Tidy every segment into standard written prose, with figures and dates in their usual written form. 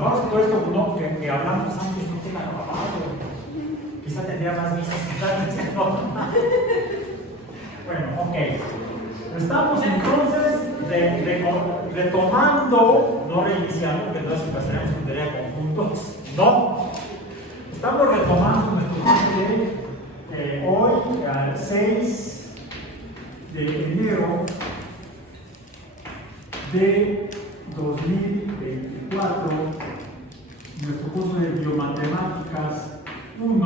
Vamos a todo esto uno que hablamos antes, no tenga grabado. Quizá tendría más visas que no. Bueno, ok. Estamos entonces retomando, no reiniciando, porque entonces empezaremos con tarea conjunto. No. Estamos retomando nuestro curso de hoy, al 6 de enero de 2024, nuestro curso de Biomatemáticas 1,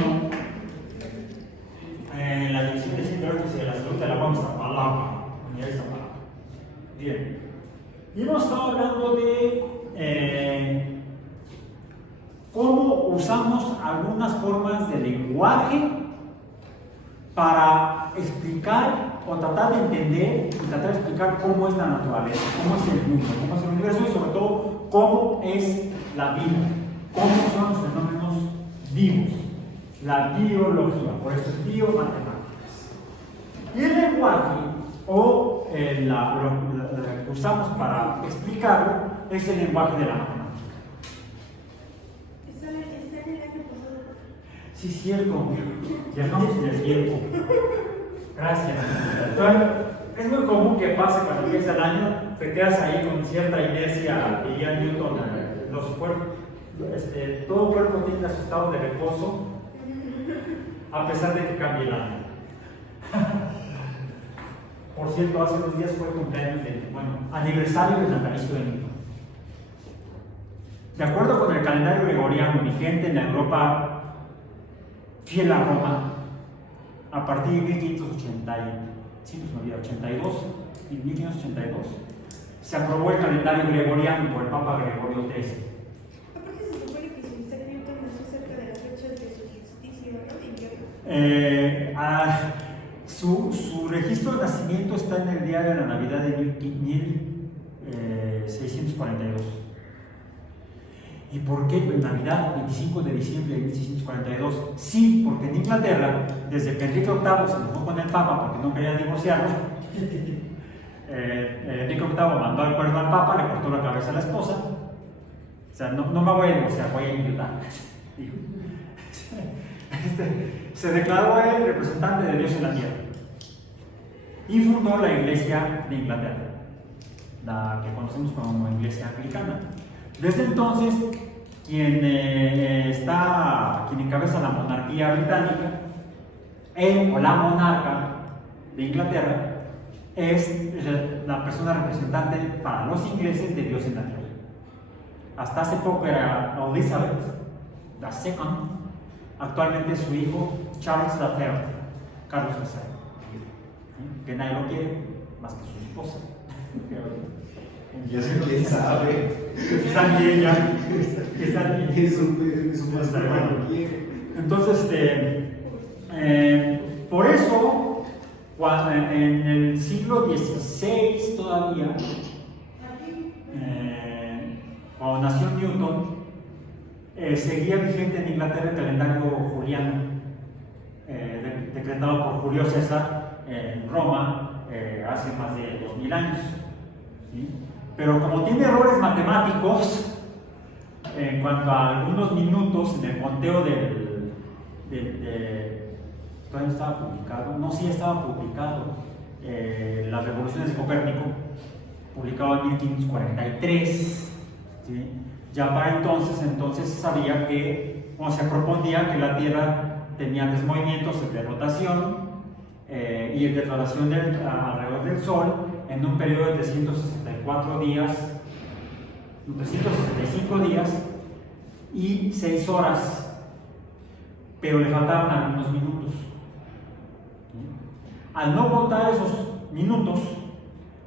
en la división de simbiosis de la salud de la palabra. Bien. Y hemos estado hablando de cómo usamos algunas formas de lenguaje para explicar o tratar de entender y tratar de explicar cómo es la naturaleza, cómo es el mundo, cómo es el universo y sobre todo cómo es la vida, cómo son los fenómenos vivos, la biología, por eso es biomatemáticas. Y el lenguaje o lo que usamos para explicarlo es el lenguaje de la matemática. Sí, cierto. Viajamos en el tiempo. Gracias. Entonces, es muy común que pase cuando empieza el año, te quedas ahí con cierta inercia, diría Newton, los cuerpos, todo cuerpo tiene su estado de reposo, a pesar de que cambie el año. Por cierto, hace unos días fue cumpleaños aniversario del natalicio de Newton. De acuerdo con el calendario gregoriano vigente en la Europa fiel a Roma, a partir de 1582 y 1582 se aprobó el calendario gregoriano por el Papa Gregorio XIII. Aparte se supone que si Isaac Newton nació cerca de las fechas de su solsticio, ¿no? Su registro de nacimiento está en el día de la Navidad de 1642. ¿Y por qué en Navidad, 25 de diciembre de 1642? Sí, porque en Inglaterra, desde que Enrique VIII se enojó con el Papa porque no quería divorciarlo, Enrique VIII mandó al cuerno al Papa, le cortó la cabeza a la esposa. O sea, no me voy a divorciar, voy a enviudar. Se declaró él representante de Dios en la tierra y fundó la Iglesia de Inglaterra, la que conocemos como Iglesia Anglicana. Desde entonces, quien encabeza la monarquía británica, él o la monarca de Inglaterra, es la persona representante para los ingleses de Dios en la tierra. Hasta hace poco era Elizabeth II, actualmente su hijo Charles III, Carlos III, que nadie lo quiere más que su esposa. Ya sé quién sabe. Quizá ni ella. Entonces, por eso, en el siglo XVI todavía, cuando nació Newton, seguía vigente en Inglaterra el calendario juliano, decretado por Julio César en Roma hace más de 2000 años. ¿Sí? Pero como tiene errores matemáticos en cuanto a algunos minutos en el conteo todavía no estaba publicado, no, sí estaba publicado, las revoluciones de Copérnico, publicado en 1543, ¿sí? Ya para entonces se sabía que, o se proponía que la Tierra tenía tres movimientos, el de rotación y el de traslación alrededor del Sol, en un periodo de 365 días y 6 horas, pero le faltaban algunos minutos. Al no contar esos minutos,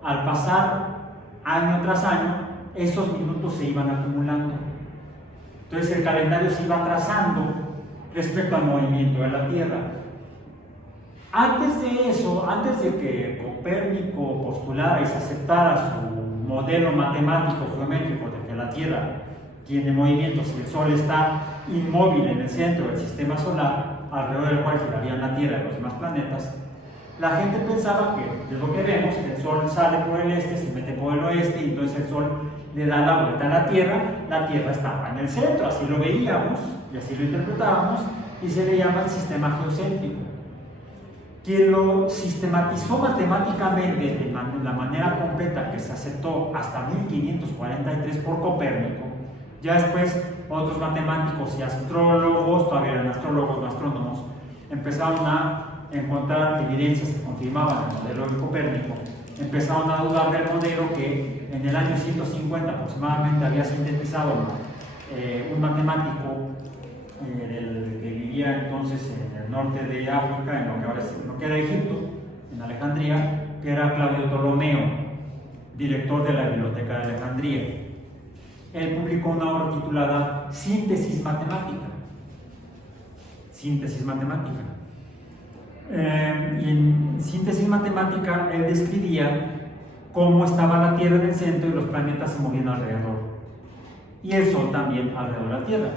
al pasar año tras año, esos minutos se iban acumulando. Entonces el calendario se iba atrasando respecto al movimiento de la Tierra. Antes de eso, antes de que Copérnico postulara y se aceptara su modelo matemático geométrico de que la Tierra tiene movimientos y el Sol está inmóvil en el centro del sistema solar, alrededor del cual girarían la Tierra y los demás planetas, la gente pensaba que, de lo que vemos, que el Sol sale por el este, se mete por el oeste, y entonces el Sol le da la vuelta a la Tierra estaba en el centro, así lo veíamos, y así lo interpretábamos, y se le llama el sistema geocéntrico. Quien lo sistematizó matemáticamente de la manera completa que se aceptó hasta 1543 por Copérnico. Ya después otros matemáticos y astrólogos, todavía eran astrólogos o astrónomos, empezaron a encontrar evidencias que confirmaban el modelo de Copérnico. Empezaron a dudar del modelo que en el año 150 aproximadamente había sintetizado un matemático que vivía entonces en el norte de África, en lo que era Egipto, en Alejandría, que era Claudio Ptolomeo, director de la Biblioteca de Alejandría. Él publicó una obra titulada Síntesis Matemática. Síntesis Matemática. Y en Síntesis Matemática él describía cómo estaba la Tierra en el centro y los planetas se movían alrededor. Y el Sol también alrededor de la Tierra.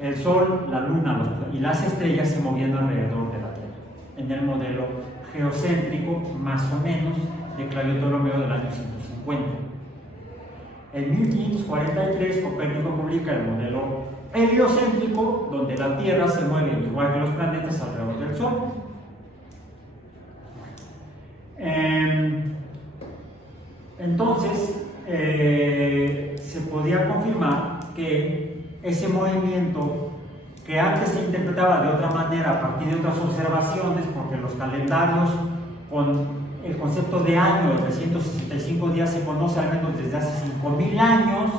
El Sol, la Luna y las estrellas se movían alrededor de la Tierra, en el modelo geocéntrico, más o menos, de Claudio Ptolomeo del año 150. En 1543, Copérnico publica el modelo heliocéntrico, donde la Tierra se mueve igual que los planetas alrededor del Sol. Entonces, se podía confirmar que ese movimiento, que antes se interpretaba de otra manera a partir de otras observaciones, porque los calendarios con el concepto de año de 365 días se conoce al menos desde hace 5000 años,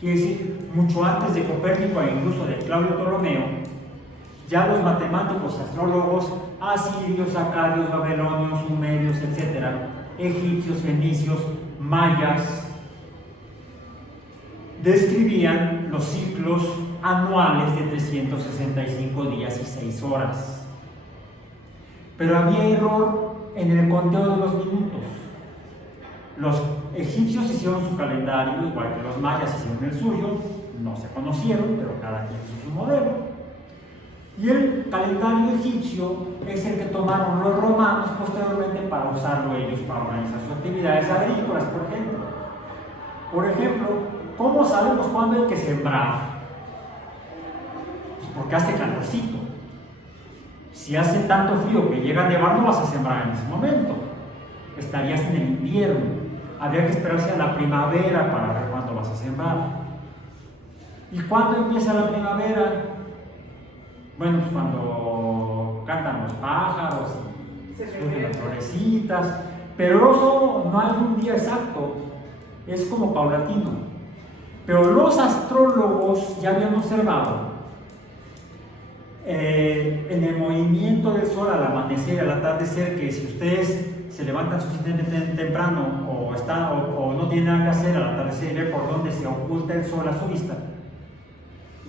quiere decir mucho antes de Copérnico e incluso de Claudio Ptolomeo. Ya los matemáticos, astrólogos, asirios, acadios, babilonios, sumerios, etc., egipcios, fenicios, mayas, describían los ciclos anuales de 365 días y 6 horas. Pero había error en el conteo de los minutos. Los egipcios hicieron su calendario, igual que los mayas hicieron el suyo, no se conocieron, pero cada quien hizo su modelo. Y el calendario egipcio es el que tomaron los romanos posteriormente para usarlo ellos para organizar sus actividades agrícolas, por ejemplo. Por ejemplo, ¿cómo sabemos cuándo hay que sembrar? Pues porque hace calorcito. Si hace tanto frío que llega a nevar, no vas a sembrar en ese momento. Estarías en el invierno. Habría que esperarse a la primavera para ver cuándo vas a sembrar. ¿Y cuándo empieza la primavera? Bueno, pues cuando cantan los pájaros y surgen las florecitas, pero eso no hay un día exacto, es como paulatino. Pero los astrólogos ya habían observado en el movimiento del Sol al amanecer y al atardecer, que si ustedes se levantan suficientemente temprano o no tienen nada que hacer al atardecer y ver por dónde se oculta el Sol a su vista,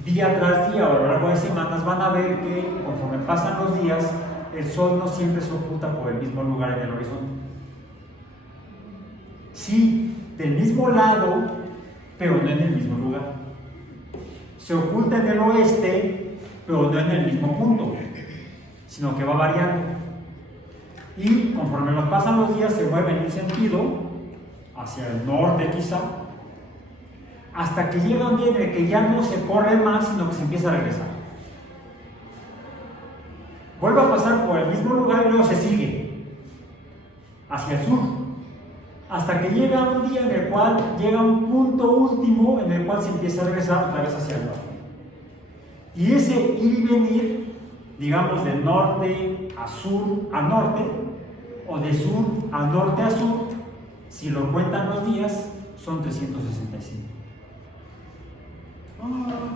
día tras día o a lo largo de semanas van a ver que conforme pasan los días el Sol no siempre se oculta por el mismo lugar en el horizonte. Sí, del mismo lado, pero no en el mismo lugar. Se oculta en el oeste, pero no en el mismo punto, sino que va variando. Y conforme nos pasan los días se mueve en un sentido, hacia el norte quizá, hasta que llega un día en el que ya no se corre más, sino que se empieza a regresar. Vuelve a pasar por el mismo lugar y luego se sigue hacia el sur, hasta que llega un día en el cual llega un punto último en el cual se empieza a regresar otra vez hacia el norte. Y ese ir y venir, digamos de norte a sur a norte, o de sur a norte a sur, si lo cuentan los días, son 365.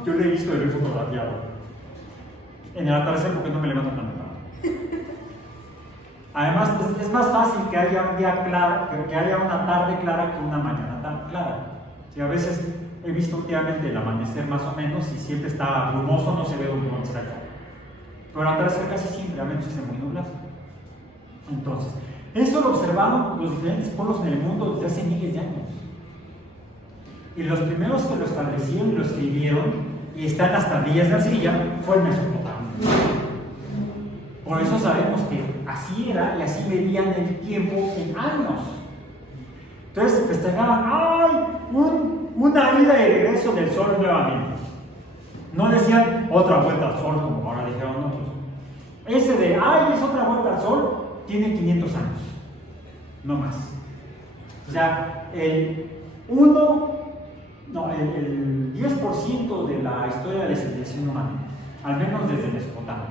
Yo le he visto el fotografiado en el atardecer porque no me levanto tan temprano. Además, es más fácil que haya un día claro, que haya una tarde clara que una mañana tan clara. Y a veces he visto últimamente el amanecer más o menos y siempre está brumoso, no se ve un monte acá. Pero al atardecer casi siempre, a menos que esté muy nublado. Entonces, eso lo observaron los diferentes pueblos en el mundo desde hace miles de años. Y los primeros que lo establecieron y lo escribieron, y están las tablillas de arcilla, fue el Mesopotamia. Por eso sabemos que así era y así medían el tiempo en años. Entonces festejaban, ¡ay! Una ida y regreso del sol nuevamente. No decían otra vuelta al sol como ahora dijeron otros. Ese de, ¡ay! Es otra vuelta al sol, tiene 500 años. No más. O sea, el 10% de la historia de la civilización humana, al menos desde Mesopotamia.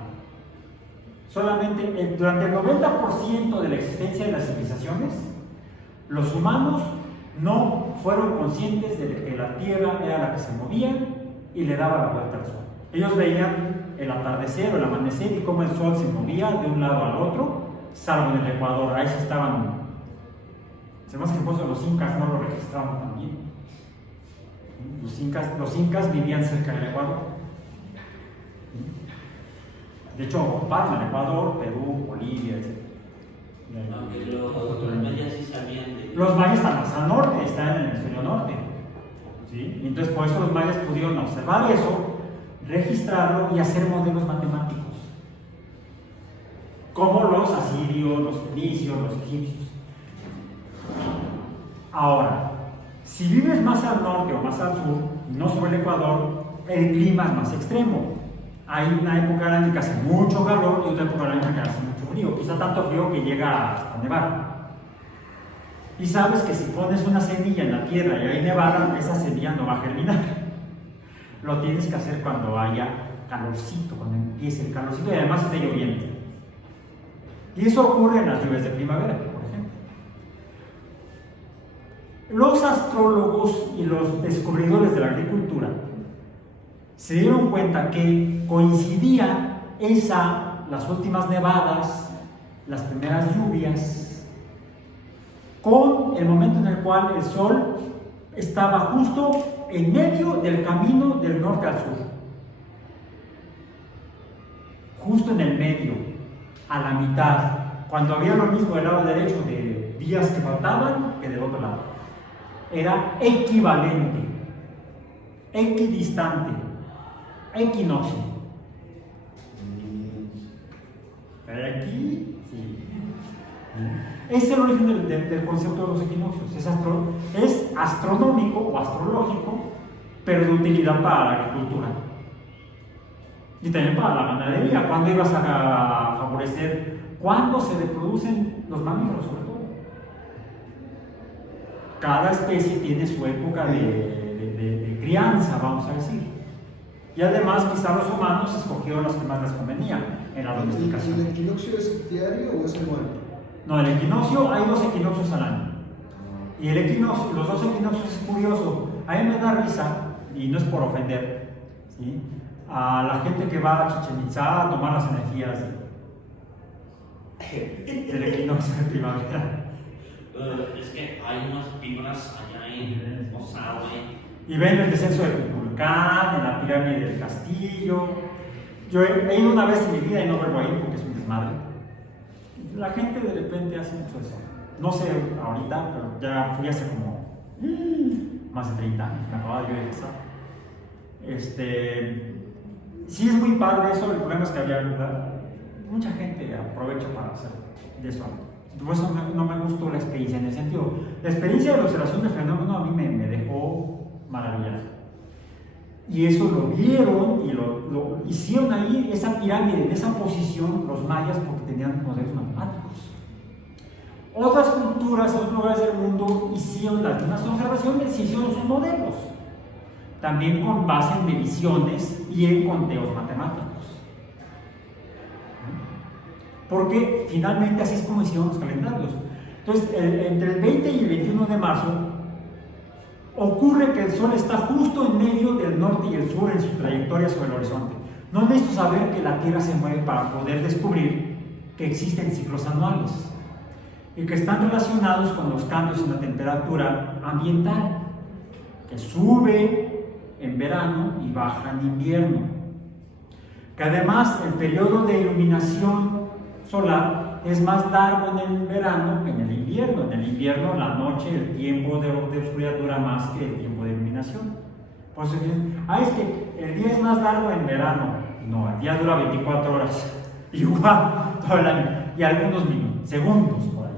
Solamente durante el 90% de la existencia de las civilizaciones, los humanos no fueron conscientes de que la Tierra era la que se movía y le daba la vuelta al Sol. Ellos veían el atardecer o el amanecer y cómo el Sol se movía de un lado al otro, salvo en el Ecuador. Ahí sí estaban, se me hace que por eso los incas no lo registraban también. Los incas vivían cerca del Ecuador. De hecho, ocuparon el Ecuador, Perú, Bolivia, etc. Aunque los mayas sí sabían de... Los mayas están más al norte, están en el hemisferio norte. ¿Sí? Y entonces por eso los mayas pudieron observar eso, registrarlo y hacer modelos matemáticos. Como los asirios, los fenicios, los egipcios. Ahora, si vives más al norte o más al sur, no sobre el Ecuador, el clima es más extremo. Hay una época del año que hace mucho calor y otra época del año que hace mucho frío, quizá tanto frío que llega hasta nevar. Y sabes que si pones una semilla en la tierra y hay nevada, esa semilla no va a germinar. Lo tienes que hacer cuando haya calorcito, cuando empiece el calorcito y además esté lloviendo. Y eso ocurre en las lluvias de primavera, por ejemplo. Los astrólogos y los descubridores de la agricultura se dieron cuenta que coincidían las últimas nevadas, las primeras lluvias, con el momento en el cual el sol estaba justo en medio del camino del norte al sur. Justo en el medio, a la mitad, cuando había lo mismo del lado derecho de días que faltaban que del otro lado. Era equivalente, equidistante, equinoccio. ¿Hay aquí? Sí. Es el origen del concepto de los equinoccios. Es astronómico o astrológico, pero de utilidad para la agricultura. Y también para la ganadería. ¿Cuándo ibas a favorecer? ¿Cuándo se reproducen los mamíferos, sobre todo? Cada especie tiene su época de crianza, vamos a decir. Y además, quizá los humanos escogieron los que más les convenían en la domesticación. ¿El equinoccio es diario o es anual? No, el equinoccio, hay 2 equinoccios al año. Y el equinoccio, los 2 equinoccios es curioso. A mí me da risa, y no es por ofender, ¿sí?, a la gente que va a Chichén Itzá a tomar las energías del equinoccio de primavera. Es que hay unas vibras allá en Osahue. Y ven el descenso del Kukulcán, en la pirámide del castillo. Yo he ido una vez en mi vida y no vuelvo a ir porque es un desmadre. La gente de repente hace mucho eso. No sé ahorita, pero ya fui hace como más de 30 años, me acababa yo de casar. Sí es muy padre eso, el problema es que mucha gente aprovecha para hacer de eso. Por eso no me gustó la experiencia en ese sentido. La experiencia de la observación del fenómeno a mí me dejó maravillado. Y eso lo vieron y lo hicieron ahí, esa pirámide, en esa posición, los mayas, porque tenían modelos matemáticos. Otras culturas, otros lugares del mundo hicieron las mismas observaciones y hicieron sus modelos, también con base en mediciones y en conteos matemáticos. Porque finalmente así es como hicieron los calendarios. Entonces, entre el 20 y el 21 de marzo, ocurre que el Sol está justo en medio del norte y el sur en su trayectoria sobre el horizonte. No necesito saber que la Tierra se mueve para poder descubrir que existen ciclos anuales y que están relacionados con los cambios en la temperatura ambiental, que sube en verano y baja en invierno. Que además el periodo de iluminación solar es más largo en el verano que en el invierno. En el invierno, la noche, el tiempo de oscuridad dura más que el tiempo de iluminación. Por eso dicen, es que el día es más largo en verano. No, el día dura 24 horas. Igual todo el año. y algunos segundos por ahí.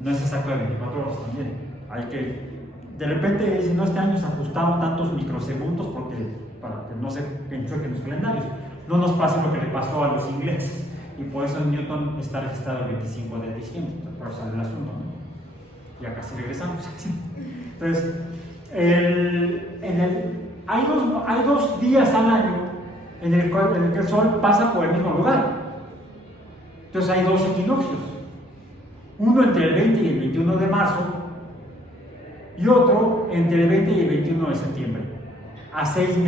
No es exacto de 24 horas también. Hay que, de repente, si no, este año se ajustaron tantos microsegundos para que no se enchuequen los calendarios. No nos pase lo que le pasó a los ingleses, y por eso en Newton está registrado el 25 de diciembre, por eso sale el asunto, ¿no? Ya casi regresamos. Entonces, hay dos días al año en el que el Sol pasa por el mismo lugar. Entonces hay dos equinoccios, uno entre el 20 y el 21 de marzo y otro entre el 20 y el 21 de septiembre, a 6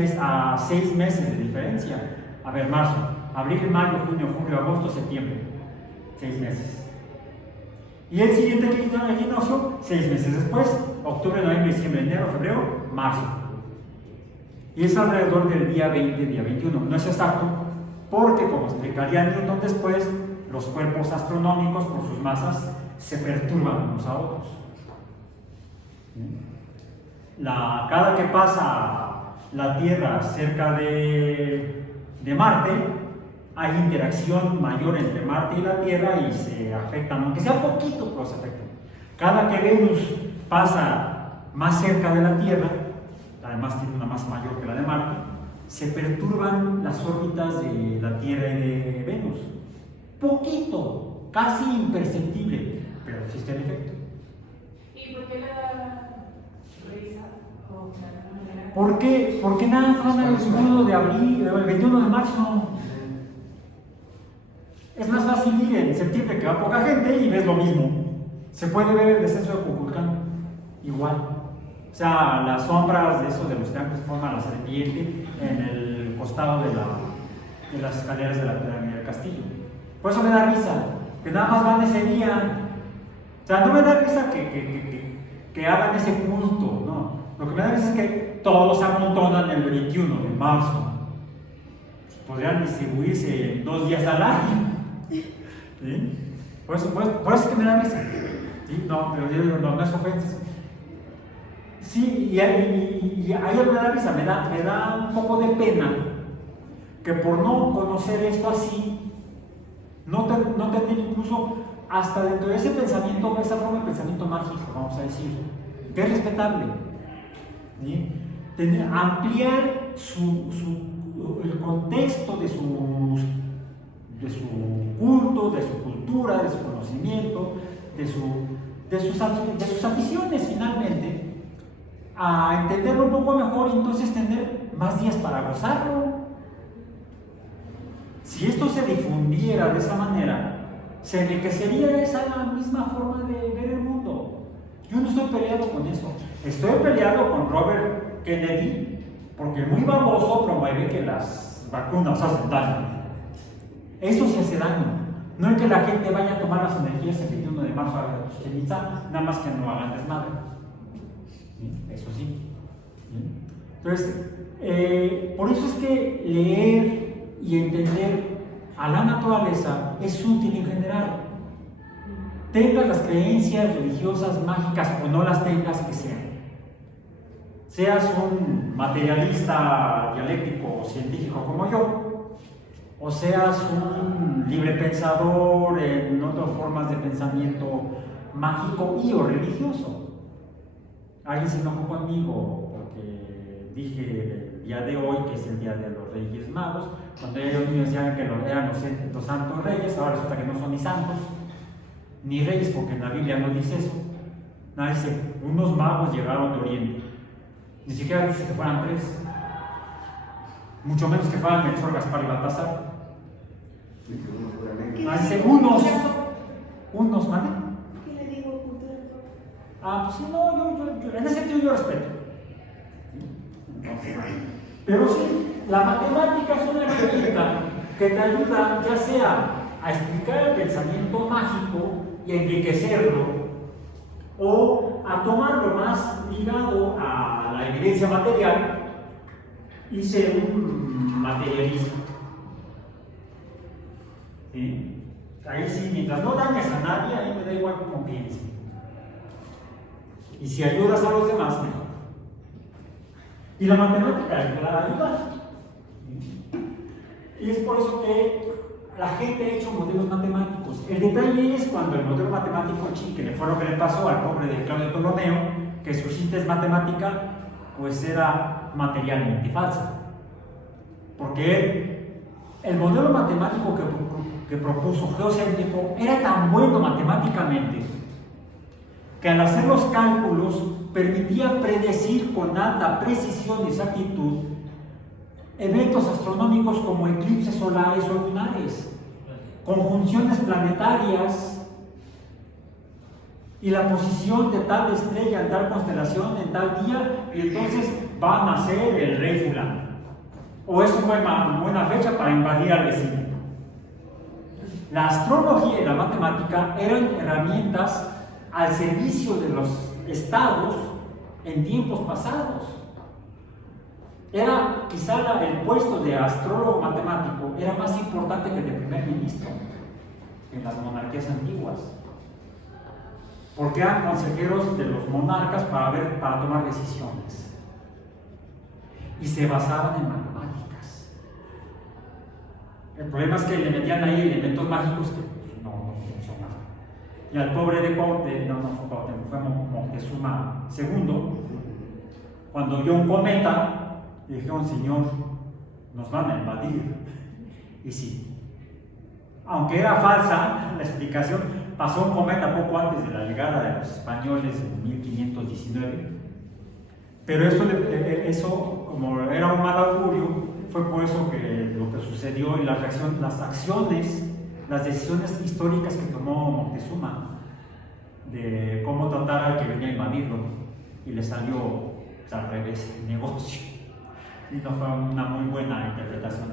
meses de diferencia. A ver, marzo, abril, mayo, junio, julio, agosto, septiembre, 6 meses. Y el siguiente equinoccio, 6 meses después, octubre, noviembre, diciembre, enero, febrero, marzo. Y es alrededor del día 20, día 21. No es exacto, porque como explicaría Newton después, los cuerpos astronómicos por sus masas se perturban unos a otros. Cada que pasa la Tierra cerca de Marte, hay interacción mayor entre Marte y la Tierra y se afectan, aunque sea poquito, pero se afectan. Cada que Venus pasa más cerca de la Tierra, además tiene una masa mayor que la de Marte, se perturban las órbitas de la Tierra y de Venus. Poquito, casi imperceptible, pero existe el efecto. ¿Y por qué le da risa? ¿Por qué nada más el 21 de abril, el 21 de marzo? Es más fácil ir en septiembre, que va poca gente, y ves lo mismo. Se puede ver el descenso de Kukulcán, igual. O sea, las sombras de esos de los campos forman la serpiente en el costado de las escaleras de la pirámide del castillo. Por eso me da risa, que nada más van ese día. O sea, no me da risa que hagan ese culto, no. Lo que me da risa es que todos se amontonan el 21 de marzo. Podrían distribuirse 2 días al año. ¿Sí? Por eso es que me da risa. ¿Sí? No, pero yo digo, no es ofensa. Sí, y ahí me da risa, me da un poco de pena que por no conocer esto así, no tener incluso hasta dentro de ese pensamiento, esa forma de pensamiento mágico, vamos a decir, que es respetable, ¿sí? Ampliar el contexto de su culto, de su cultura, de su conocimiento, de sus aficiones finalmente, a entenderlo un poco mejor y entonces tener más días para gozarlo. Si esto se difundiera de esa manera, se enriquecería esa misma forma de ver el mundo. Yo no estoy peleado con eso. Estoy peleado con Robert Kennedy porque muy baboso promueve que las vacunas hacen daño. Eso sí hace daño. No es que la gente vaya a tomar las energías el 21 de marzo a Chichén Itzá, nada más que no hagan desmadre. ¿Sí? Eso sí. ¿Sí? Entonces, por eso es que leer y entender a la naturaleza es útil en general. Tengas las creencias religiosas, mágicas o no las tengas, que sean. Seas un materialista dialéctico o científico como yo, o seas un libre pensador en otras formas de pensamiento mágico y o religioso. Alguien se enojó conmigo porque dije el día de hoy que es el día de los Reyes Magos, cuando ellos niños decían que eran los santos reyes, ahora resulta que no son ni santos ni reyes, porque en la Biblia no dice eso. Nada, dice, unos magos llegaron de Oriente. Ni siquiera dice que fueran 3, mucho menos que fueran Melchor, Gaspar y Baltasar. Dice unos, ¿vale? ¿Qué le digo? Punto de error. Pues sí, no, yo en ese sentido yo respeto. Pero sí, la matemática es una herramienta que te ayuda ya sea a explicar el pensamiento mágico y a enriquecerlo, o a tomarlo más ligado a la evidencia material y ser un materialista. ¿Sí? Ahí sí, mientras no dañes a nadie, a mí me da igual cómo pienses. Y si ayudas a los demás, mejor. Y la matemática ayuda a ayudar. Y es por eso que la gente ha hecho modelos matemáticos. El detalle es cuando el modelo matemático, que le fue lo que le pasó al pobre de Claudio Ptolomeo, que su síntesis matemática pues era materialmente falsa. Porque el modelo matemático que propuso Geocéntrico era tan bueno matemáticamente que al hacer los cálculos permitía predecir con alta precisión y exactitud eventos astronómicos como eclipses solares o lunares, conjunciones planetarias y la posición de tal estrella en tal constelación en tal día, y entonces va a nacer el rey fulano, o es una buena fecha para invadir al vecino. La astrología y la matemática eran herramientas al servicio de los estados en tiempos pasados. Era quizá el puesto de astrólogo matemático era más importante que el de primer ministro en las monarquías antiguas, porque eran consejeros de los monarcas para tomar decisiones y se basaban en matemáticas. El problema es que le metían ahí elementos mágicos que no funcionaban. Y al pobre de fue Moctezuma II, cuando vio un cometa, le dijeron: Señor, nos van a invadir. Y sí, aunque era falsa la explicación, pasó un cometa poco antes de la llegada de los españoles en 1519, pero eso como era un mal augurio, fue por eso que lo que sucedió y las acciones, las decisiones históricas que tomó Moctezuma de cómo tratar al que venía a invadirlo, y le salió al revés el negocio. Y no fue una muy buena interpretación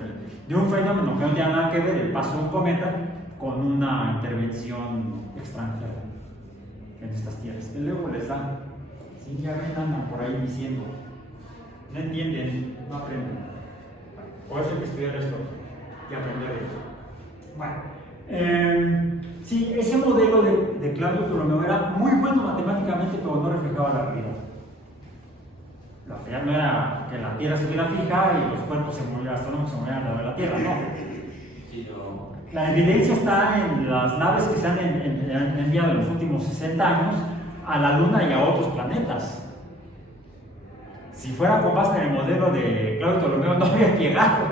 de un fenómeno que no tenía nada que ver, el paso de un cometa, con una intervención extranjera en estas tierras, que luego les dan. Sí, ya ven, andan por ahí diciendo, no entienden, no aprenden. Por eso hay que estudiar esto y aprender esto. Bueno, sí, ese modelo de Claudio Ptolomeo era muy bueno matemáticamente, pero no reflejaba la realidad. La realidad no era que la Tierra estuviera fija y los cuerpos astronómicos se movieran alrededor de la Tierra, no. La evidencia está en las naves que se han enviado en los últimos 60 años a la Luna y a otros planetas. Si fuera con base en el modelo de Claudio Ptolomeo, no habría llegado.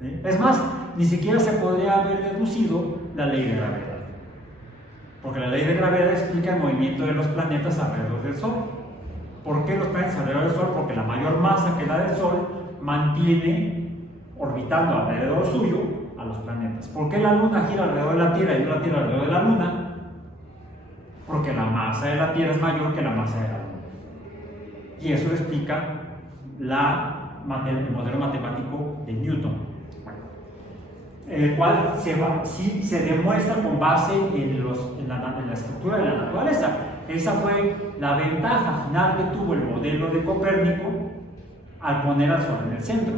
¿Sí? Es más, ni siquiera se podría haber deducido la ley de gravedad. Porque la ley de gravedad explica el movimiento de los planetas alrededor del Sol. ¿Por qué los planetas alrededor del Sol? Porque la mayor masa que la del Sol mantiene orbitando alrededor suyo a los planetas. ¿Por qué la Luna gira alrededor de la Tierra y no la Tierra alrededor de la Luna? Porque la masa de la Tierra es mayor que la masa de la Luna. Y eso explica el modelo matemático de Newton, el cual se demuestra con base en la estructura de la naturaleza. Esa fue la ventaja final que tuvo el modelo de Copérnico al poner al Sol en el centro,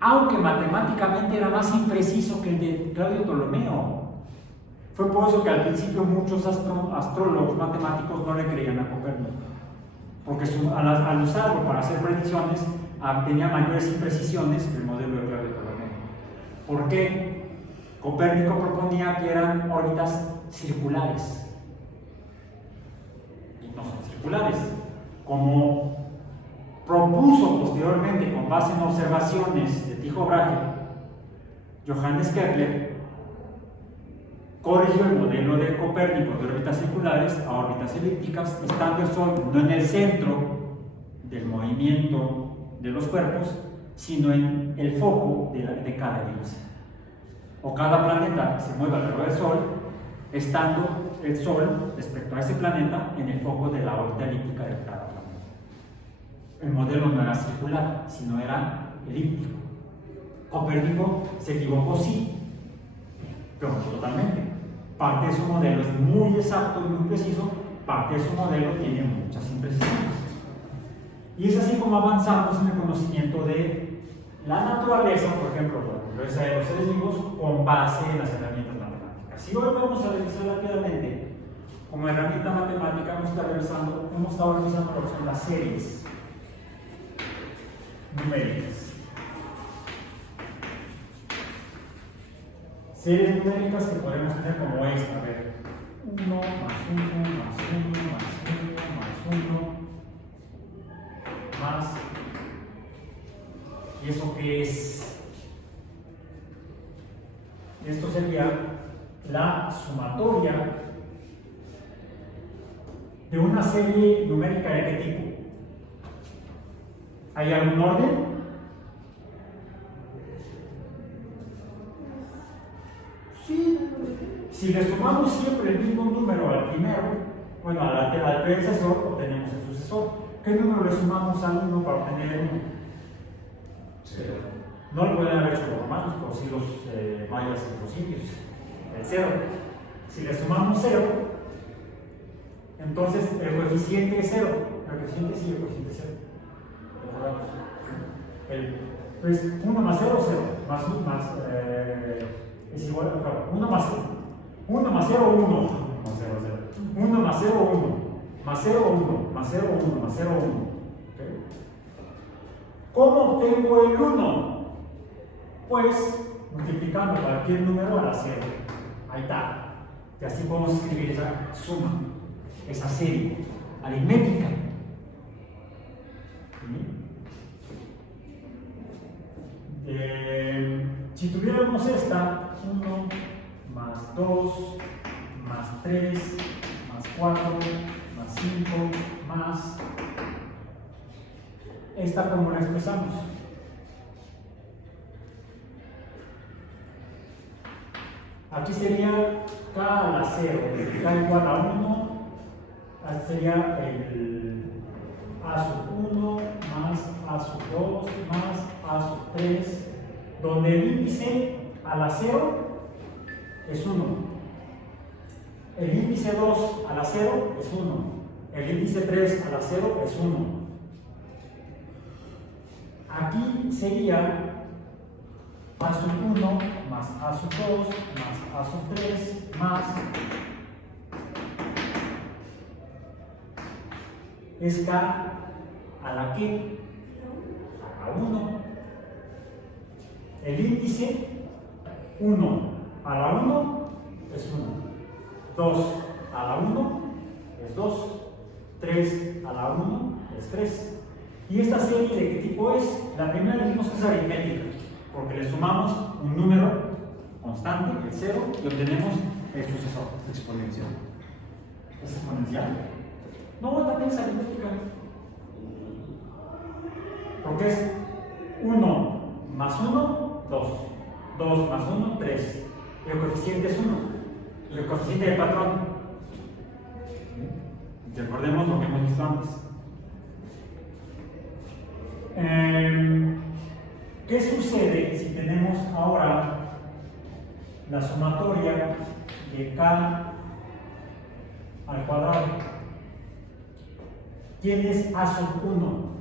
aunque matemáticamente era más impreciso que el de Claudio Ptolomeo. Fue por eso que al principio muchos astrólogos matemáticos no le creían a Copérnico, porque al usarlo para hacer predicciones tenía mayores imprecisiones que el modelo de Claudio Ptolomeo. ¿Por qué? Copérnico proponía que eran órbitas circulares, y no son circulares, como propuso posteriormente con base en observaciones de Tycho Brahe. Johannes Kepler corrigió el modelo de Copérnico de órbitas circulares a órbitas elípticas, estando el Sol no en el centro del movimiento de los cuerpos, sino en el foco de cada elipse. O cada planeta se mueve alrededor del Sol, estando el Sol respecto a ese planeta en el foco de la órbita elíptica de cada planeta. El modelo no era circular, sino era elíptico. Copérnico se equivocó, sí, pero no totalmente. Parte de su modelo es muy exacto y muy preciso, parte de su modelo tiene muchas imprecisiones. Y es así como avanzamos en el conocimiento de la naturaleza, por ejemplo, la naturaleza de los seres vivos, con base en las herramientas matemáticas. Si hoy vamos a revisar rápidamente, como herramienta matemática, hemos estado revisando lo que son las series numéricas. series numéricas que podemos tener como esta. A ver, 1 más 1 más 1 más 1 más 1 más. ¿Y eso qué es? Esto sería la sumatoria de una serie numérica de qué tipo. ¿Hay algún orden? Sí. Si le sumamos siempre el mismo número al primero, bueno, al predecesor, obtenemos el sucesor. ¿Qué número le sumamos al 1 para obtener el 1? 0. No lo pueden haber hecho los romanos, pero sí los mayas y los indios. El 0. Si le sumamos 0, entonces el coeficiente es 0. El coeficiente sí, el coeficiente es 0. Pues 1 más 0, 0. Es igual a 1 más 0. 1 más 0, 1. Más 0, 0. 1 más 0, 1. Más 0, 1. Más 0, 1. Más 0, 1. ¿Okay? ¿Cómo obtengo el 1? Pues multiplicando cualquier número a la 0. Ahí está. Y así podemos escribir esa suma, esa serie aritmética. Si tuviéramos esta, 1 más 2 más 3 más 4 más 5 más, esta como la expresamos. Aquí sería k a la 0, k igual a 1, este sería el a sub 1 más a sub 2 más a sub 3, donde el índice a la 0 es 1, el índice 2 a la 0 es 1, el índice 3 a la 0 es 1. Aquí sería a sub 1 más a sub 2 más a sub 3 más es k a la que a 1. El índice 1 a la 1 es 1, 2 a la 1 es 2, 3 a la 1 es 3. ¿Y esta serie de qué tipo es? La primera dijimos que es aritmética, porque le sumamos un número constante, el 0, y obtenemos el sucesor. Exponencial. ¿Es exponencial? No, también es aritmética. Porque es 1 más 1, 2. 2 más 1, 3. Y el coeficiente es 1. Y el coeficiente del patrón. Recordemos lo que hemos visto antes. ¿Qué sucede si tenemos ahora la sumatoria de k al cuadrado? ¿Quién es a sub 1?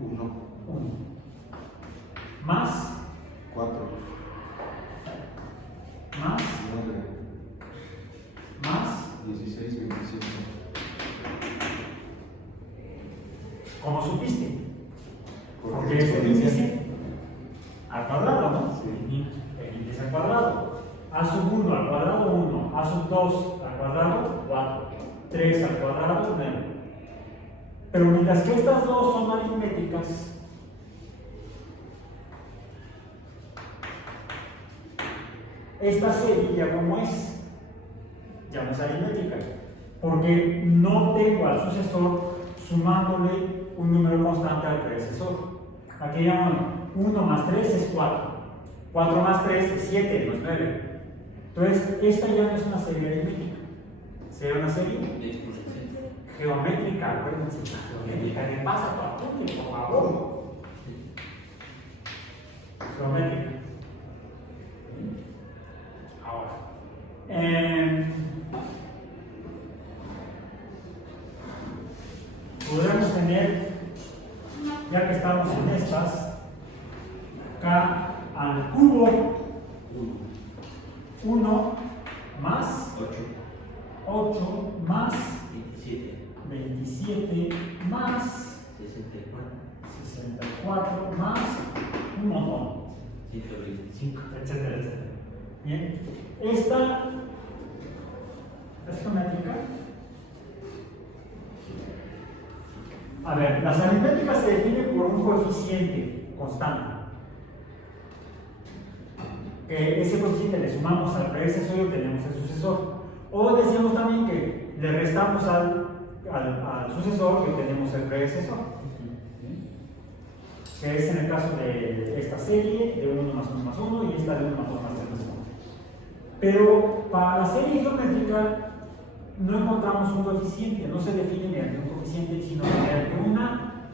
1. 1. Más 4. más 9. más. 16, 25. ¿Cómo supiste? Porque Porque es el exponencial. índice al cuadrado, ¿no? Sí. El índice al cuadrado. A sub 1 al cuadrado, 1. A sub 2 al cuadrado, 4. 3 al cuadrado, 9. Pero mientras que estas dos son aritméticas, esta serie ya como es, ya no es aritmética, porque no tengo al sucesor sumándole un número constante al predecesor. Aquí llaman 1 más 3 es 4, 4 más 3 es 7, no es 9. Entonces, esta ya no es una serie aritmética, sería una serie geométrica. Acuérdense, geométrica. ¿Qué pasa, por favor? Geométrica. Ahora, podremos tener, ya que estamos en estas, k al cubo 1 más 8 más 27 más 64 más un montón. 125. etcétera, etcétera. Bien, esta es geométrica. A ver, las aritméticas se definen por un coeficiente constante. Ese coeficiente le sumamos al predecesor y obtenemos el sucesor. O decíamos también que le restamos al sucesor y obtenemos el predecesor. Que es en el caso de esta serie de 1 más 1 más 1 y esta de 1 más 2 más 3 más 1. Pero para la serie geométrica no encontramos un coeficiente, no se define mediante un coeficiente, sino mediante una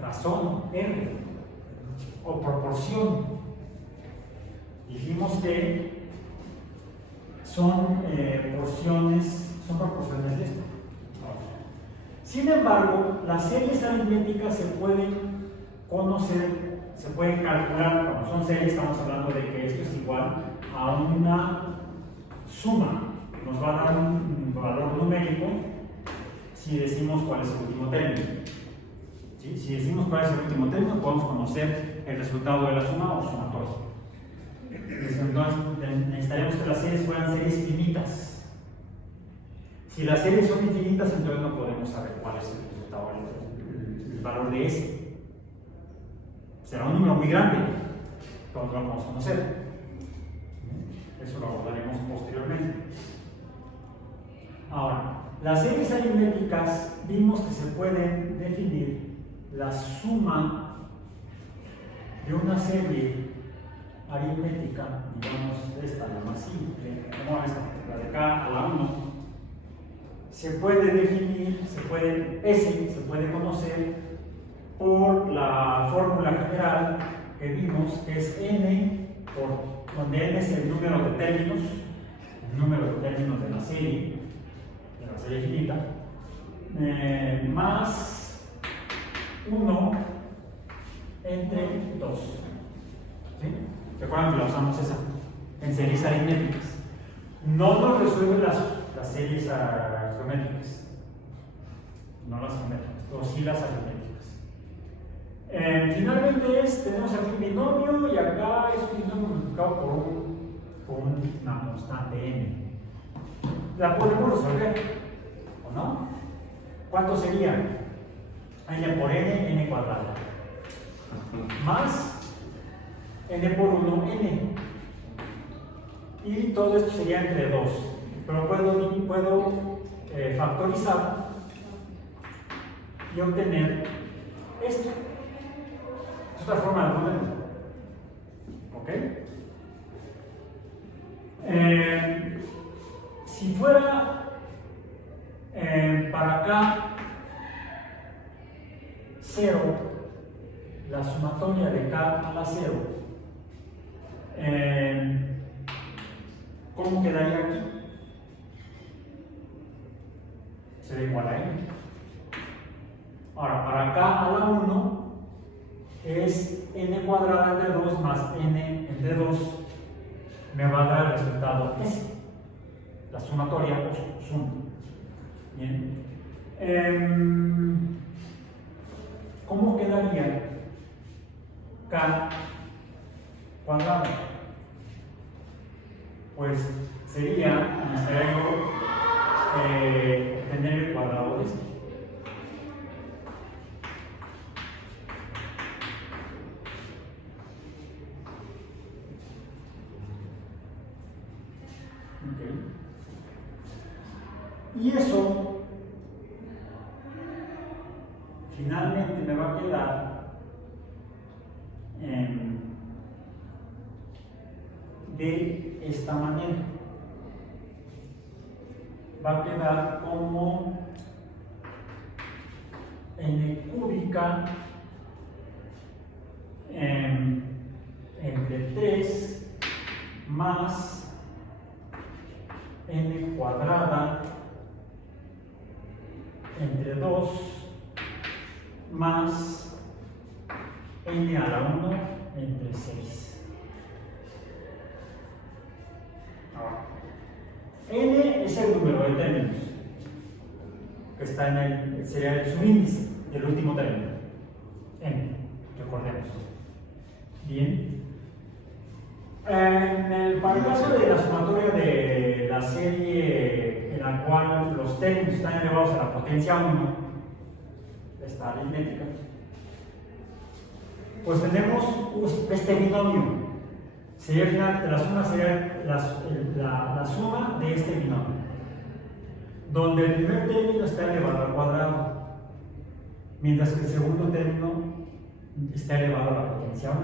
razón R o proporción. Dijimos que son proporciones de esto. Sin embargo, las series aritméticas se pueden conocer, se pueden calcular. Cuando son series estamos hablando de que esto es igual a una suma. Nos va a dar un valor numérico si decimos cuál es el último término. ¿Sí? Si decimos cuál es el último término, podemos conocer el resultado de la suma o sumatoria. Entonces necesitaríamos que las series fueran series finitas. Si las series son infinitas, entonces no podemos saber cuál es el resultado, el valor de S. Será un número muy grande, pero no lo podemos conocer. Eso lo abordaremos posteriormente. Ahora, las series aritméticas vimos que se pueden definir la suma de una serie aritmética, digamos esta, la más simple, como esta, la de acá a la 1. Se puede definir, S se puede conocer por la fórmula general que vimos, que es n, donde n es el número de términos de la serie finita, más 1 entre 2. ¿Sí? ¿Recuerdan que la usamos esa? En series aritméticas. No nos resuelve las series geométricas, no las geométricas, o sí las aritméticas. Finalmente tenemos aquí un binomio y acá es un binomio multiplicado por una constante n. ¿La podemos resolver o no? ¿Cuánto sería? N por n cuadrada, más n por 1, n. Y todo esto sería entre 2. Pero puedo factorizar y obtener esto. Es otra forma de ponerlo. ¿Ok? Si fuera para acá 0, la sumatoria de k a la 0, ¿cómo quedaría aquí? Será igual a n. Ahora, para acá a la 1 es n cuadrada entre 2 más n entre 2. Me va a dar el resultado S, la sumatoria o suma. Bien. ¿Cómo quedaría k cuadrado? Pues sería necesario tener el cuadrado de esto. Okay. Y eso finalmente me va a quedar de esta manera. Va a quedar como n cúbica entre 3 más n cuadrada entre 2 más n a la 1 entre 6. Ahora, n es el número de términos que está sería el subíndice del último término. N, recordemos. Bien. Para el caso de la sumatoria de la serie en la cual los términos están elevados a la potencia 1, esta aritmética, pues tenemos este binomio. Sería al final, la suma sería la suma de este binomio, donde el primer término está elevado al cuadrado, mientras que el segundo término está elevado a la potencia 1.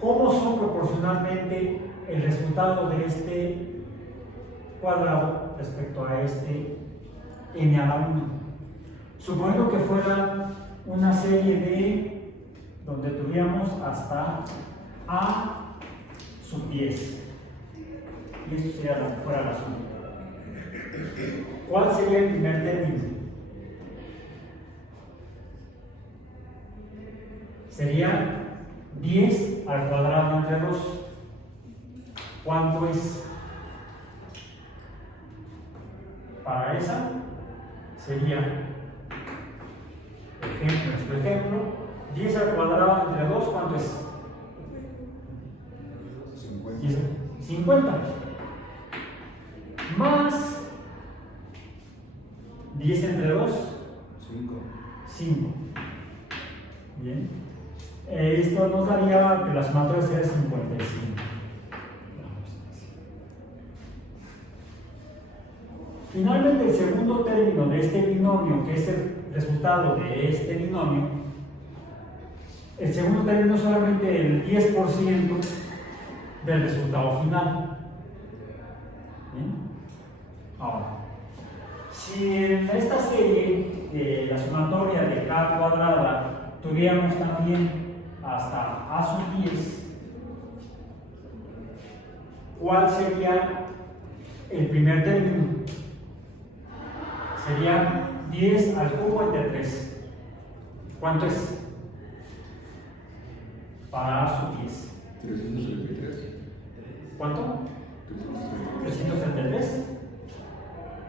¿Cómo son proporcionalmente el resultado de este cuadrado respecto a este n a la 1? Suponiendo que fuera una serie de donde tuviéramos hasta a sub 10, y esto sería fuera la suma. ¿Cuál sería el primer término? Sería 10 al cuadrado entre 2. ¿Cuánto es? Para esa sería, nuestro ejemplo, 10 al cuadrado entre 2, ¿cuánto es? 50. Más 10 entre 2, 5. Bien. Esto nos daría que la sumatoria sería 55. Finalmente, el segundo término de este binomio, que es el resultado de este binomio, el segundo término es solamente el 10% del resultado final. ¿Bien? Ahora, si en esta serie de la sumatoria de k cuadrada tuviéramos también hasta a sub 10, ¿cuál sería el primer término? Sería 10 al cubo entre 3. ¿Cuánto es? Para a sub 10. 333. ¿Cuánto? 333.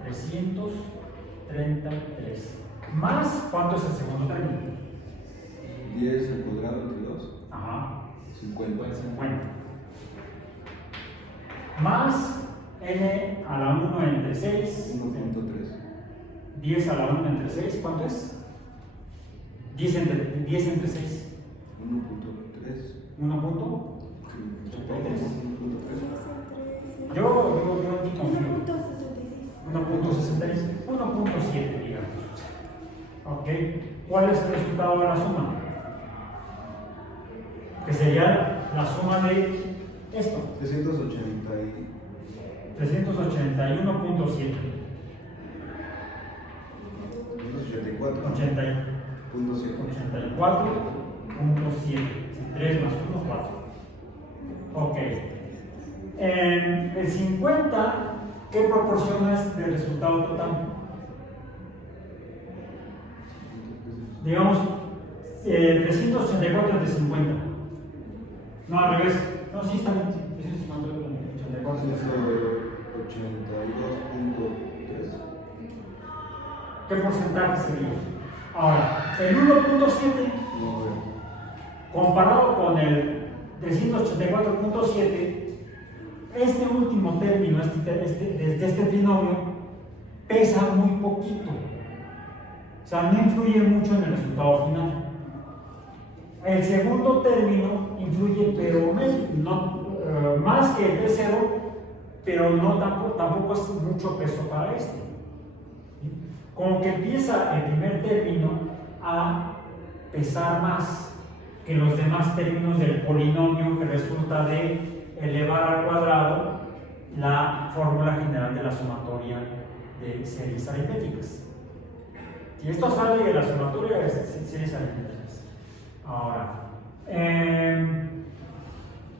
333. Más, ¿cuánto es el segundo término? 10 al cuadrado entre 2. Ajá. 50. 50. Más n a la 1 entre 6. 1.3. 10 a la 1 entre 6, ¿cuánto es? 10 entre 6. 1.3. 1. Yo aquí confío. 1.66. 1.7, digamos. Ok. ¿Cuál es el resultado de la suma? Que sería la suma de esto. 381.7. 84.7. 3 más 1, 4. Ok. El 50, ¿qué proporción es del resultado total? Digamos, 384 entre 50. No, al revés. No, sí, está bien. 384 entre 182.3. ¿Qué porcentaje sería? Ahora, el 1.7 comparado con el 384.7, este último término, desde este trinomio, pesa muy poquito. O sea, no influye mucho en el resultado final. El segundo término influye, pero más que el de 0, pero no tampoco es mucho peso para este. Como que empieza el primer término a pesar más que los demás términos del polinomio que resulta de elevar al cuadrado la fórmula general de la sumatoria de series aritméticas. Si esto sale de la sumatoria de series aritméticas. Ahora,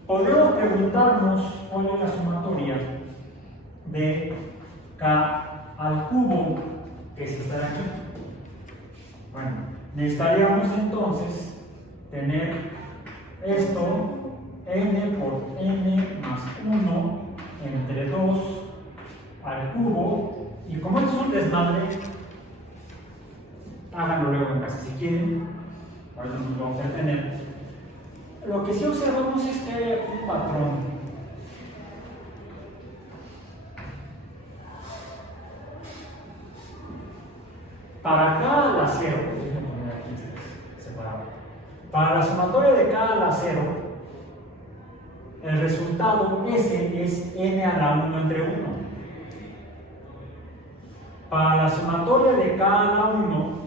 podemos preguntarnos cuál es la sumatoria de k al cubo, que es esta de aquí. Bueno, necesitaríamos entonces tener esto n por n más 1 entre 2 al cubo, y como esto es un desmadre, háganlo luego en casa si quieren, ahorita nos vamos a detener. lo que sí observamos es que hay un patrón. Para cada lacero, para la sumatoria de cada lacero, el resultado S es n a la 1 entre 1. Para la sumatoria de cada 1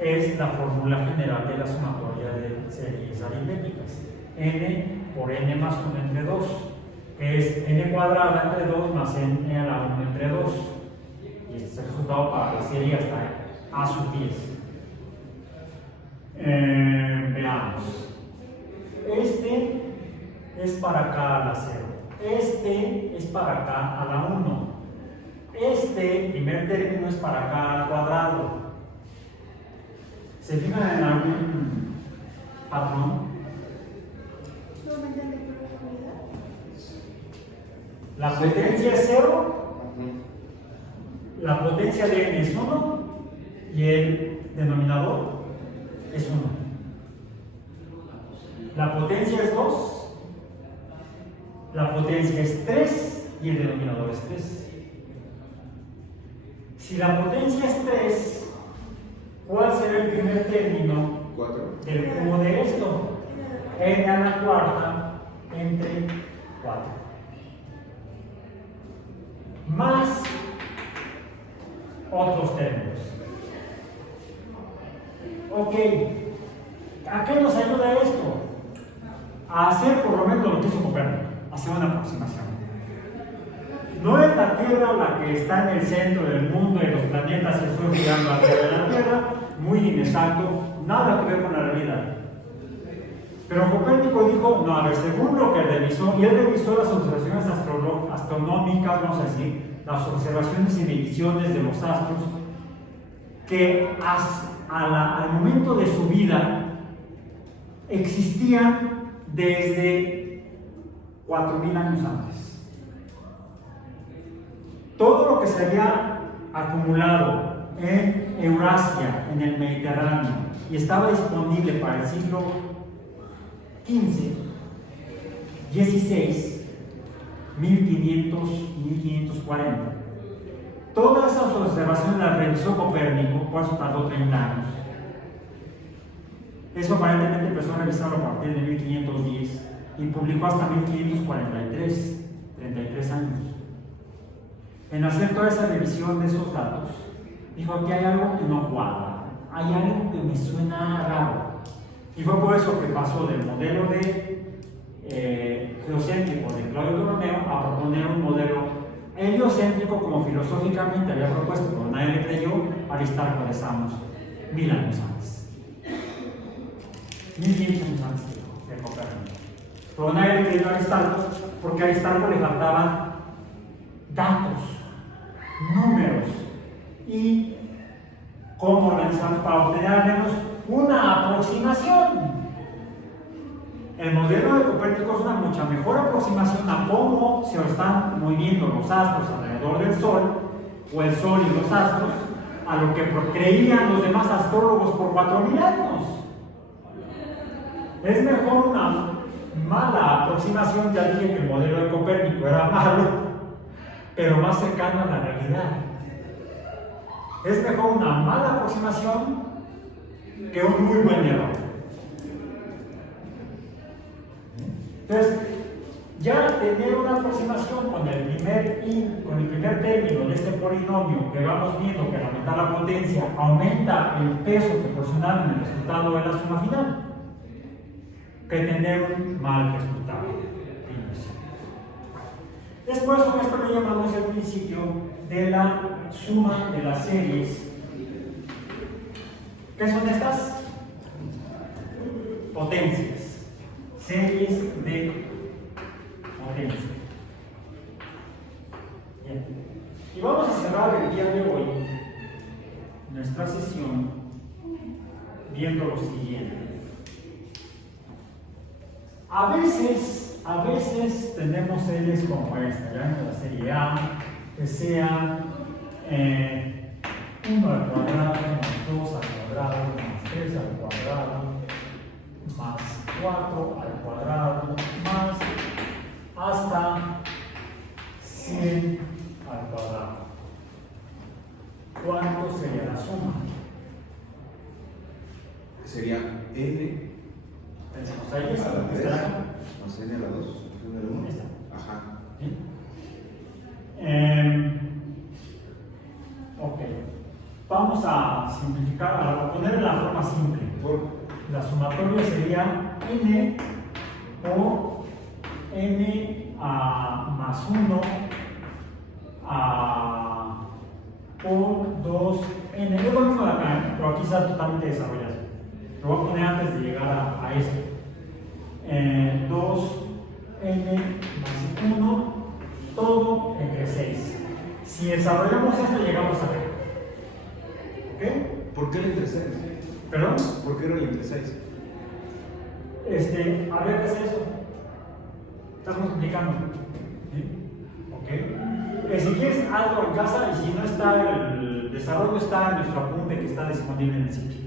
es la fórmula general de la sumatoria de series aritméticas. N por n más 1 entre 2, que es n cuadrada entre 2 más n a la 1 entre 2. Y este es el resultado para la serie hasta a sub 10. Veamos. Este es para cada lacero. Este es para k a la 1. Este primer término es para k al cuadrado. ¿Se fijan en algún patrón? ¿No aumentan de profundidad? La potencia es 0. La potencia de n es 1 y el denominador es 1. La potencia es 2, la potencia es 3 y el denominador es 3. Si la potencia es 3, ¿cuál será el primer término 4. del cubo de esto? N a la cuarta entre 4. Más otros términos. Ok, ¿a qué nos ayuda esto? A hacer por lo menos lo que hizo Copérnico, hacer una aproximación. No es la Tierra la que está en el centro del mundo y los planetas se están girando alrededor de la Tierra, muy inexacto, nada que ver con la realidad. Pero Copérnico dijo, no, a ver, según lo que revisó, y él revisó las observaciones astronómicas, vamos a decir, las observaciones y mediciones de los astros, que al momento de su vida existían desde 4.000 años antes. Todo lo que se había acumulado en Eurasia, en el Mediterráneo, y estaba disponible para el siglo XV, XVI, 1500 y 1540. Todas esas observaciones las realizó Copérnico, por eso tardó 30 años. Eso aparentemente empezó a revisarlo a partir de 1510 y publicó hasta 1543, 33 años. En hacer toda esa revisión de esos datos, dijo que hay algo que no cuadra, hay algo que me suena raro. Y fue por eso que pasó del modelo de geocéntrico de Claudio Ptolomeo a proponer un modelo heliocéntrico como filosóficamente había propuesto, pero nadie le creyó, Aristarco de Samos, 1000 años antes. 1500 años antes de Copérnico. Pero nadie le creyó a Aristarco porque a Aristarco le faltaban datos, números y cómo organizar para obtener al menos una aproximación. El modelo de Copérnico es una mucha mejor aproximación a cómo se están moviendo los astros alrededor del Sol, o el Sol y los astros, a lo que creían los demás astrólogos por 4.000 años. Es mejor una mala aproximación, ya dije que el modelo de Copérnico era malo, pero más cercano a la realidad. Es mejor una mala aproximación que un muy buen error. Entonces, ya tener una aproximación con el primer término de este polinomio que vamos viendo que al aumentar la potencia aumenta el peso proporcional en el resultado de la suma final, que tener un mal resultado. Después, con esto le llamamos el principio de la suma de las series. ¿Qué son estas? Potencias. Series de potencia. Bien. Y vamos a cerrar el día de hoy nuestra sesión viendo lo siguiente. A veces tenemos series como esta, ya en la serie A, que sean 1 al cuadrado, más 2 al cuadrado, más 3 al cuadrado, más 4 al cuadrado más hasta 100 al cuadrado. ¿Cuánto sería la suma? Sería n Pensemos ahí, a la 3 ¿está? más n a la 2, n a la 1. Esta. Ajá. ¿Sí? Ok. Vamos a simplificar, a poner en la forma simple. La sumatoria sería n por n más 1 por 2n. Es lo mismo de acá, pero aquí está totalmente desarrollado. Lo voy a poner antes de llegar a esto. 2n más 1, todo entre 6. Si desarrollamos esto, llegamos a ver. ¿Ok? ¿Por qué el entre 6? ¿Perdón? ¿Por qué era el entre 6? A ver, ¿qué es eso? Estás multiplicando. ¿Sí? ¿Ok? Si quieres algo en casa y si no está el desarrollo, está en nuestro apunte que está disponible en el sitio.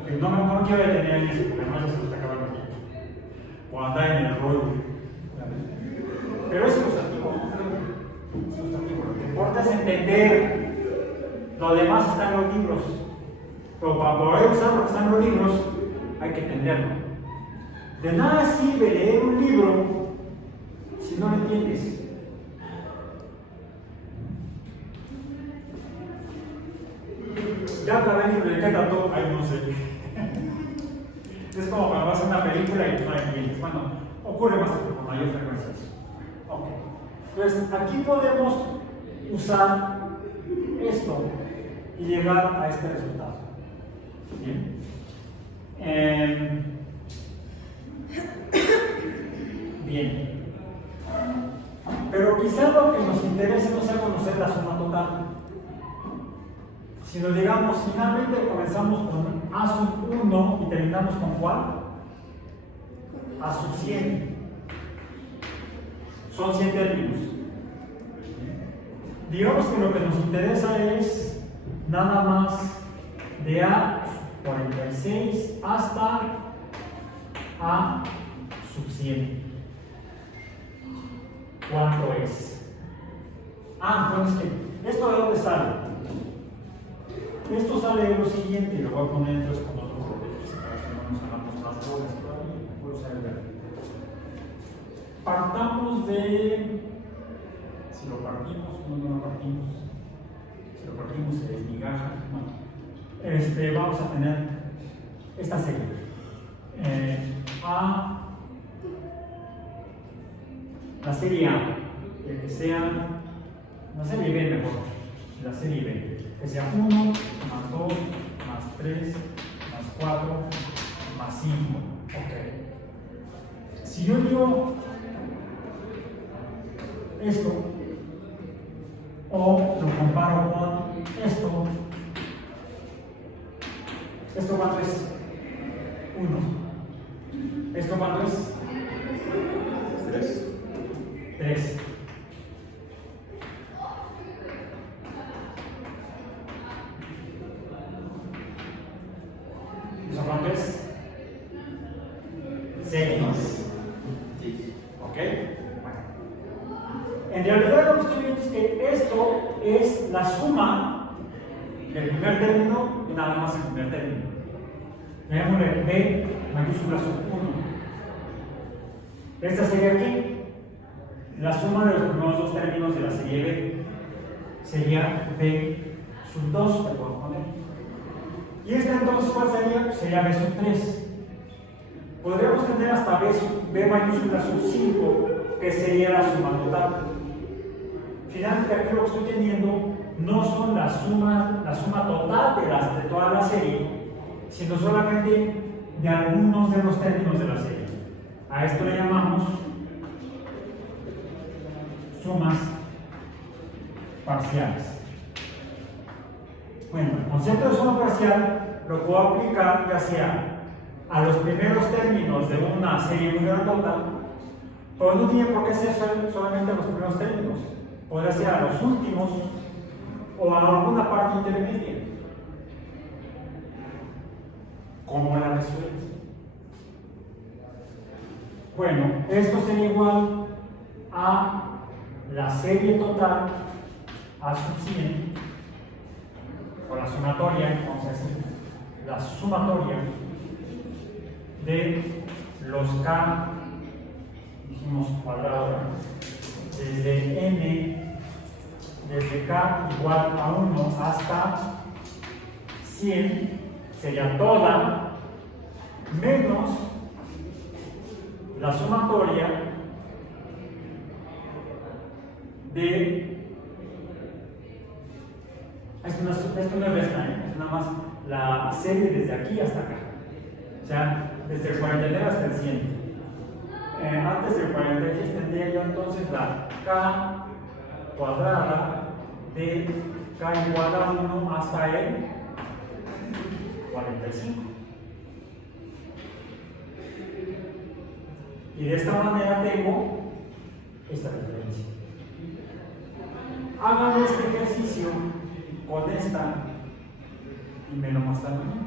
¿Ok? No quiero detener en eso porque no se nos está acabando el tiempo. O andar en el rollo. Pero es ilustrativo, ¿no? Es ilustrativo. Lo que importa es entender. Lo demás está en los libros. Pero para poder usar lo que está en los libros, hay que entenderlo. De nada sirve leer un libro si no lo entiendes. Ya acabé el libro, ¿de qué trató? Ay, no sé. Es como cuando vas a una película y no la entiendes. Bueno, ocurre más con mayor frecuencia. Ok. Entonces, aquí podemos usar esto y llegar a este resultado. Bien. Bien. Pero quizás lo que nos interesa no sea conocer la suma total. Si nos digamos, finalmente comenzamos con A sub 1 y terminamos con ¿cuál? A sub 100. Son 100 términos. Digamos que lo que nos interesa es nada más de A sub 46 hasta A sub 100. ¿Cuánto es? Entonces, ¿esto de dónde sale? Esto sale de lo siguiente, lo voy a poner entonces con otro color, para que no nos hagamos las bolas todavía, voy a usar el verde. Partamos de, si lo partimos, no lo partimos, si lo partimos se desmigaja, bueno, vamos a tener esta serie, la serie A, que sea, la serie B mejor, la serie B. Que sea 1, más 2, más 3, más 4, más 5. Ok. Si yo digo esto, o lo comparo con esto, ¿esto cuánto es? 1. ¿Esto cuánto es? 3. 3. ¿Eso cuánto es? 6. ¿Ok? En realidad lo que estoy viendo es que esto es la suma del primer término y nada más el primer término. Llamémosle B mayúscula sub 1. Esta sería aquí la suma de los primeros dos términos de la serie B. Sería B sub 2, que puedo poner. Y esta entonces, ¿cuál sería? Sería B sub 3. Podríamos tener hasta B mayúscula sub 5, que sería la suma total. Finalmente, aquí lo que estoy teniendo no son la suma total de toda la serie, sino solamente de algunos de los términos de la serie. A esto le llamamos sumas parciales. Bueno, el concepto de suma parcial lo puedo aplicar ya sea a los primeros términos de una serie muy grandota, pero no tiene por qué ser solamente a los primeros términos, podría ser a los últimos o a alguna parte intermedia, como la resuelve. Bueno, esto sería igual a la serie total A sub 100, o la sumatoria, vamos a decir, la sumatoria de los K, dijimos cuadrado, desde n, desde K igual a 1 hasta 100, sería toda, menos la sumatoria de... Esto no es resta, es nada más la serie desde aquí hasta acá. O sea, desde el 49 hasta el 100. Antes del 46 tendría yo entonces la K cuadrada de K igual a 1 hasta el 45. Y de esta manera tengo esta diferencia. Hagan este ejercicio con esta y me lo muestran aquí.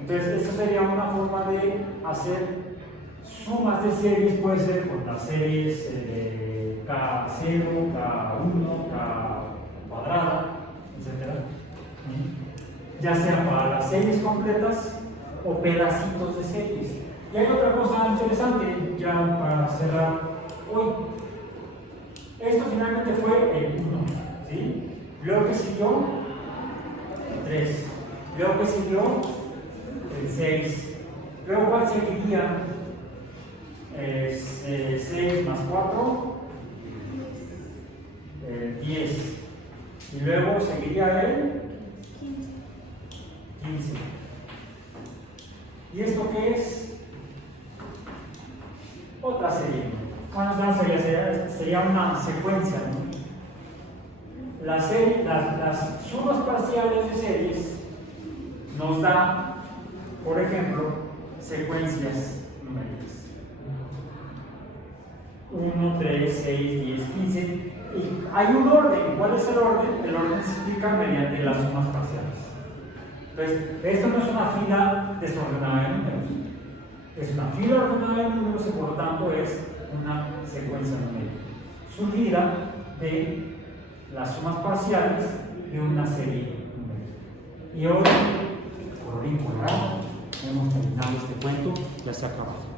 Entonces, esta sería una forma de hacer sumas de series, puede ser con las series de K0, K1, K cuadrada, etc. Ya sea para las series completas o pedacitos de series. Y hay otra cosa interesante, ya para cerrar hoy. Esto finalmente fue el 1, ¿sí? Luego que siguió, el 3. Luego que siguió, el 6. Luego, ¿cuál seguiría? 6 más 4, 10. Y luego seguiría el 15. ¿Y esto qué es? Otra serie. Bueno, sería una secuencia, ¿no? Las sumas parciales de series nos da, por ejemplo, secuencias numéricas. 1, 3, 6, 10, 15. Y hay un orden. ¿Cuál es el orden? El orden se explica mediante las sumas parciales. Entonces, esto no es una fila desordenada de números. Es una fila ordenada de números y por lo tanto es una secuencia numérica surgida de las sumas parciales de una serie numérica. Y hoy, por hoy, hemos terminado este cuento, ya se ha acabado.